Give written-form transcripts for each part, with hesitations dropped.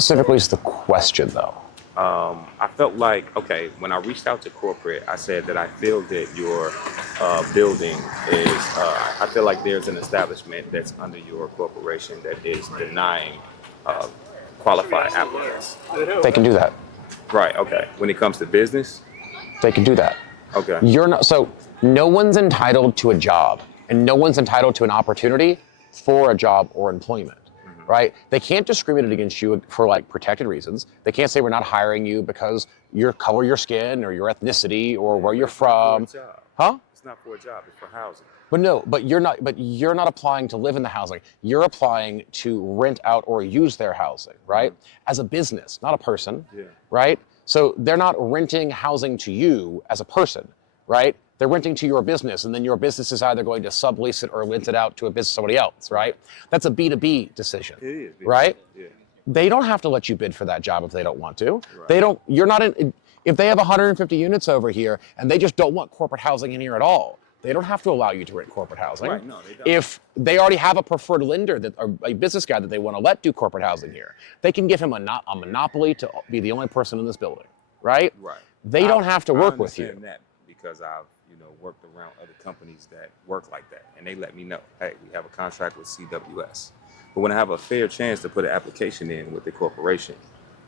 specifically is the question, though? I felt like, okay, when I reached out to corporate, I said that I feel that your building is, I feel like there's an establishment that's under your corporation that is denying qualified applicants. They can do that. Right, okay. When it comes to business? They can do that. Okay. So no one's entitled to a job, and no one's entitled to an opportunity for a job or employment. Right? They can't discriminate against you for like protected reasons. They can't say we're not hiring you because your color of your skin or your ethnicity or where you're from. Huh? It's not for a job, it's for housing. But you're not applying to live in the housing. You're applying to rent out or use their housing, right? As a business, not a person. Yeah. Right? So they're not renting housing to you as a person, right? They're renting to your business, and then your business is either going to sublease it or rent it out to a business, somebody else, right? That's a B2B decision, It is. right? Yeah. They don't have to let you bid for that job if they don't want to. Right. If they have 150 units over here and they just don't want corporate housing in here at all, they don't have to allow you to rent corporate housing. Right, no, they don't. If they already have a preferred lender or a business guy that they want to let do corporate housing here, they can give him a monopoly to be the only person in this building, right? Right. They don't have to work with you. I understand that because I've worked around other companies that work like that, and they let me know, hey, we have a contract with CWS. But when I have a fair chance to put an application in with the corporation,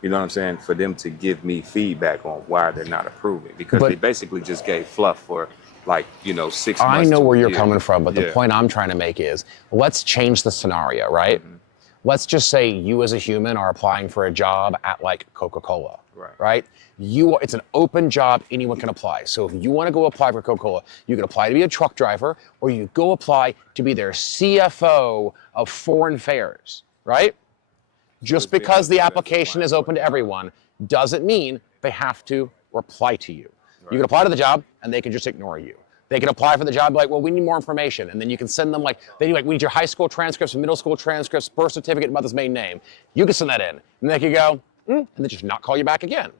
you know what I'm saying, for them to give me feedback on why they're not approving, because they basically just gave fluff for 6 months. I know where you're coming from, but the point I'm trying to make is, let's change the scenario, right? Mm-hmm. Let's just say you as a human are applying for a job at like Coca-Cola, right? It's an open job, anyone can apply. So if you want to go apply for Coca-Cola, you can apply to be a truck driver, or you go apply to be their CFO of foreign affairs, right? Just because the application is open to everyone doesn't mean they have to reply to you. You can apply to the job and they can just ignore you. They can apply for the job, like, well, we need more information. And then you can send them we need your high school transcripts, middle school transcripts, birth certificate, mother's maiden name. You can send that in. And they can go, and then just not call you back again.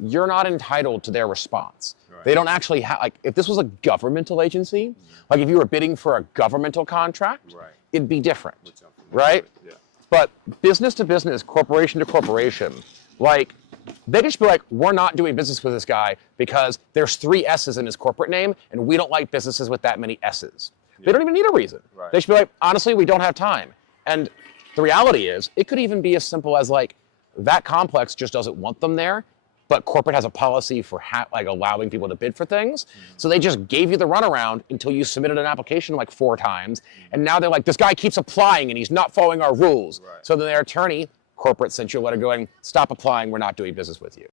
You're not entitled to their response. Right. They don't actually have, if this was a governmental agency, if you were bidding for a governmental contract, it'd be different, right? Yeah. But business to business, corporation to corporation, they just be like, we're not doing business with this guy because there's 3 S's in his corporate name, and we don't like businesses with that many S's. Yeah. They don't even need a reason. Right. They should be like, honestly, we don't have time. And the reality is, it could even be as simple as that complex just doesn't want them there, but corporate has a policy for allowing people to bid for things. So they just gave you the runaround until you submitted an application 4 times. And now they're like, this guy keeps applying and he's not following our rules. Right. So then their attorney, corporate, sent you a letter going, stop applying, we're not doing business with you.